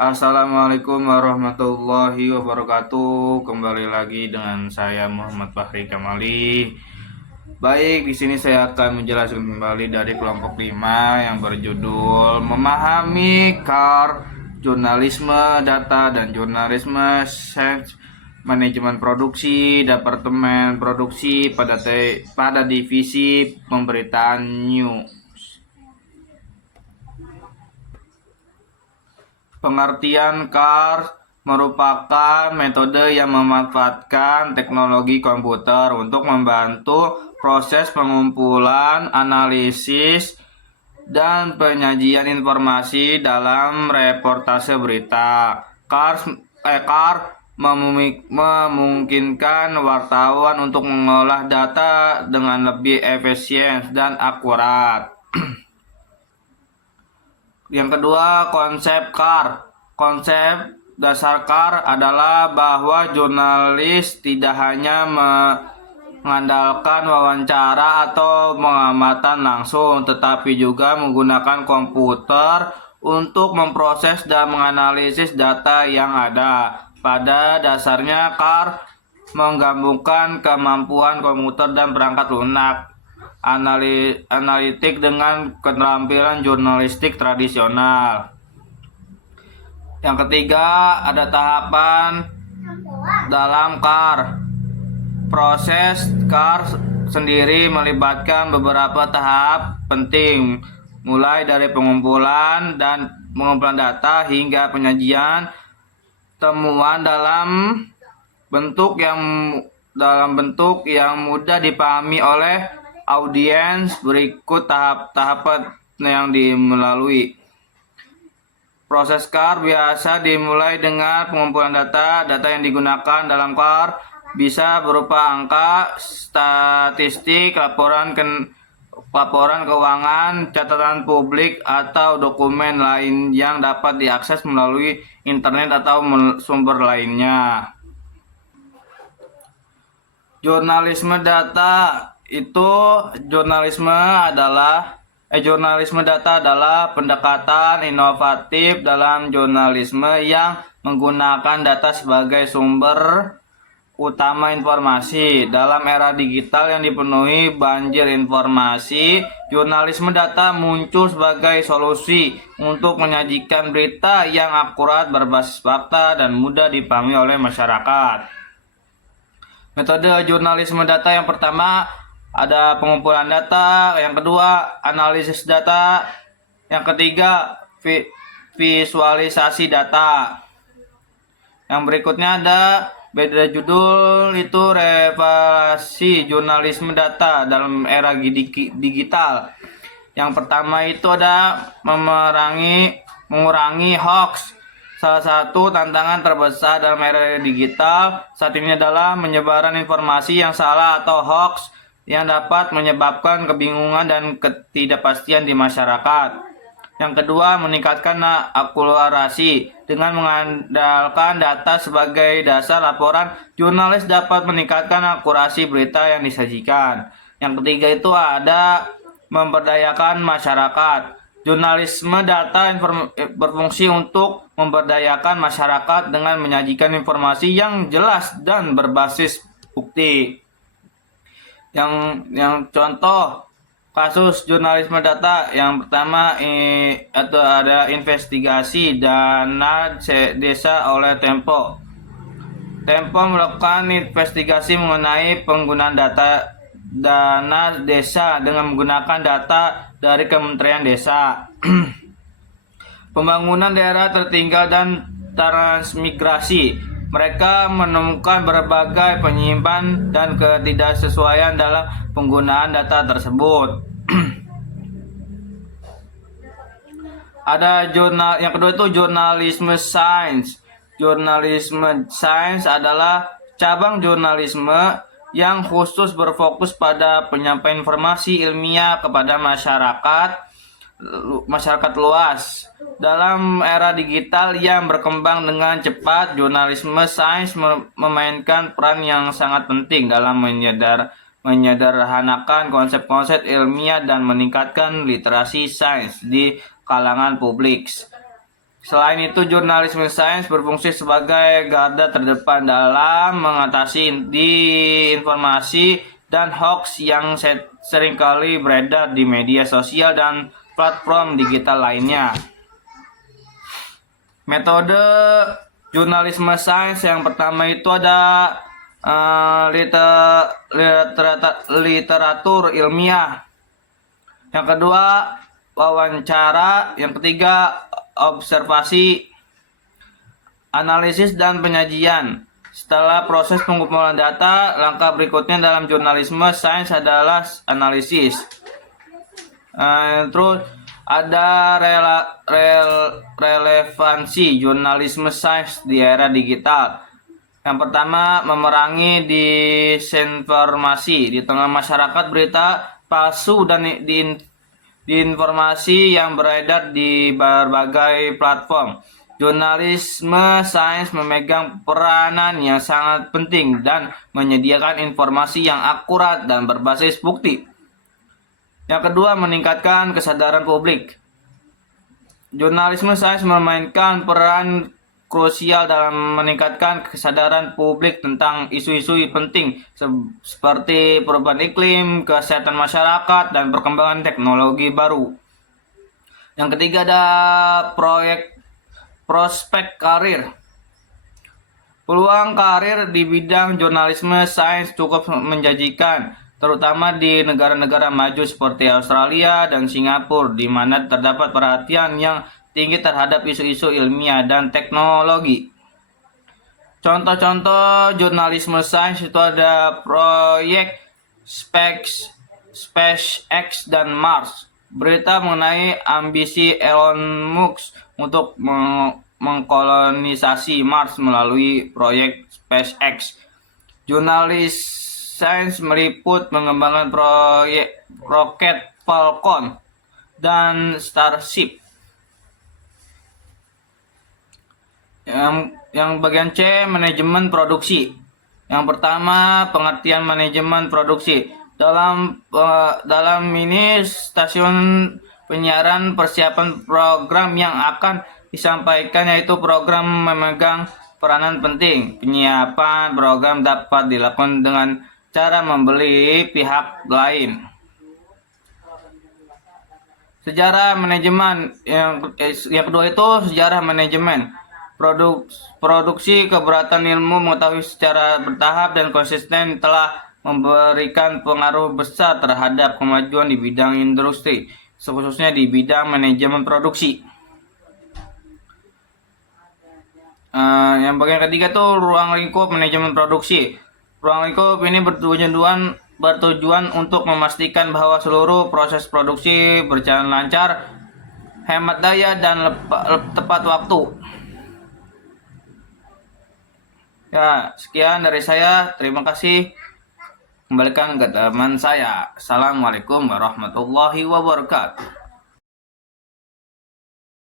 Assalamualaikum warahmatullahi wabarakatuh. Kembali lagi dengan saya Muhammad Fahri Kamali. Baik, di sini saya akan menjelaskan kembali dari kelompok 5 yang berjudul Memahami CAR, Jurnalisme Data dan Jurnalisme Sains, Manajemen Produksi, Departemen Produksi pada Divisi Pemberitaan News. Pengertian CAR merupakan metode yang memanfaatkan teknologi komputer untuk membantu proses pengumpulan, analisis, dan penyajian informasi dalam reportase berita. CAR memungkinkan wartawan untuk mengolah data dengan lebih efisien dan akurat. Yang kedua, konsep CAR. Konsep dasar CAR adalah bahwa jurnalis tidak hanya mengandalkan wawancara atau pengamatan langsung, tetapi juga menggunakan komputer untuk memproses dan menganalisis data yang ada. Pada dasarnya, CAR menggabungkan kemampuan komputer dan perangkat lunak analitik dengan keterampilan jurnalistik tradisional. Yang ketiga, ada tahapan dalam CAR. Proses CAR sendiri melibatkan beberapa tahap penting, mulai dari pengumpulan data hingga penyajian temuan dalam bentuk yang mudah dipahami oleh audiens. Berikut tahap-tahapan yang dilalui. Proses CAR biasa dimulai dengan pengumpulan data. Data yang digunakan dalam CAR bisa berupa angka, statistik, laporan keuangan, catatan publik, atau dokumen lain yang dapat diakses melalui internet atau sumber lainnya. Jurnalisme data jurnalisme data adalah pendekatan inovatif dalam jurnalisme yang menggunakan data sebagai sumber utama informasi. Dalam era digital yang dipenuhi banjir informasi, jurnalisme data muncul sebagai solusi untuk menyajikan berita yang akurat, berbasis fakta, dan mudah dipahami oleh masyarakat. Metode jurnalisme data yang pertama ada pengumpulan data, yang kedua analisis data, yang ketiga visualisasi data. Yang berikutnya ada beda judul, itu revelasi jurnalisme data dalam era digital. Yang pertama itu ada mengurangi hoax. Salah satu tantangan terbesar dalam era digital saat ini adalah penyebaran informasi yang salah atau hoax yang dapat menyebabkan kebingungan dan ketidakpastian di masyarakat. Yang kedua, meningkatkan akurasi. Dengan mengandalkan data sebagai dasar laporan, jurnalis dapat meningkatkan akurasi berita yang disajikan. Yang ketiga itu ada memberdayakan masyarakat. Jurnalisme data berfungsi untuk memberdayakan masyarakat dengan menyajikan informasi yang jelas dan berbasis bukti. Yang contoh kasus jurnalisme data yang pertama atau ada investigasi dana desa oleh Tempo. Tempo melakukan investigasi mengenai penggunaan dana desa dengan menggunakan data dari Kementerian Desa. Pembangunan daerah tertinggal dan transmigrasi. Mereka menemukan berbagai penyimpan dan ketidaksesuaian dalam penggunaan data tersebut. Ada yang kedua itu jurnalisme sains. Jurnalisme sains adalah cabang jurnalisme yang khusus berfokus pada penyampaian informasi ilmiah kepada masyarakat luas. Dalam era digital yang berkembang dengan cepat, jurnalisme sains memainkan peran yang sangat penting dalam menyederhanakan konsep-konsep ilmiah dan meningkatkan literasi sains di kalangan publik. Selain itu, jurnalisme sains berfungsi sebagai garda terdepan dalam mengatasi informasi dan hoax yang seringkali beredar di media sosial dan platform digital lainnya. Metode jurnalisme sains yang pertama itu ada literatur ilmiah. Yang kedua, wawancara. Yang ketiga, observasi, analisis, dan penyajian. Setelah proses pengumpulan data, langkah berikutnya dalam jurnalisme sains adalah analisis. Terus ada relevansi jurnalisme sains di era digital. Yang pertama, memerangi disinformasi. Di tengah masyarakat, berita palsu dan informasi yang beredar di berbagai platform. Jurnalisme sains memegang peranan yang sangat penting dan menyediakan informasi yang akurat dan berbasis bukti. Yang kedua, meningkatkan kesadaran publik. Jurnalisme sains memainkan peran krusial dalam meningkatkan kesadaran publik tentang isu-isu penting seperti perubahan iklim, kesehatan masyarakat, dan perkembangan teknologi baru. Yang ketiga ada prospek karir. Peluang karir di bidang jurnalisme sains cukup menjanjikan, terutama di negara-negara maju seperti Australia dan Singapura, di mana terdapat perhatian yang tinggi terhadap isu-isu ilmiah dan teknologi. Contoh-contoh jurnalisme sains itu ada proyek SpaceX dan Mars. Berita mengenai ambisi Elon Musk untuk mengkolonisasi Mars melalui proyek SpaceX. Jurnalis sains meliput pengembangan proyek roket Falcon dan Starship. Yang bagian C, manajemen produksi. Yang pertama, pengertian manajemen produksi. Dalam ini stasiun penyiaran persiapan program yang akan disampaikan, yaitu program memegang peranan penting. Penyiapan program dapat dilakukan dengan cara membeli pihak lain. Sejarah manajemen. Yang kedua itu sejarah manajemen. Produksi keberatan ilmu mengetahui secara bertahap dan konsisten telah memberikan pengaruh besar terhadap kemajuan di bidang industri, khususnya di bidang manajemen produksi. Yang bagian ketiga tuh ruang lingkup manajemen produksi. Ruang lingkup ini bertujuan untuk memastikan bahwa seluruh proses produksi berjalan lancar, hemat daya, dan tepat waktu. Ya, sekian dari saya. Terima kasih. Kembalikan ke teman saya. Assalamualaikum warahmatullahi wabarakatuh.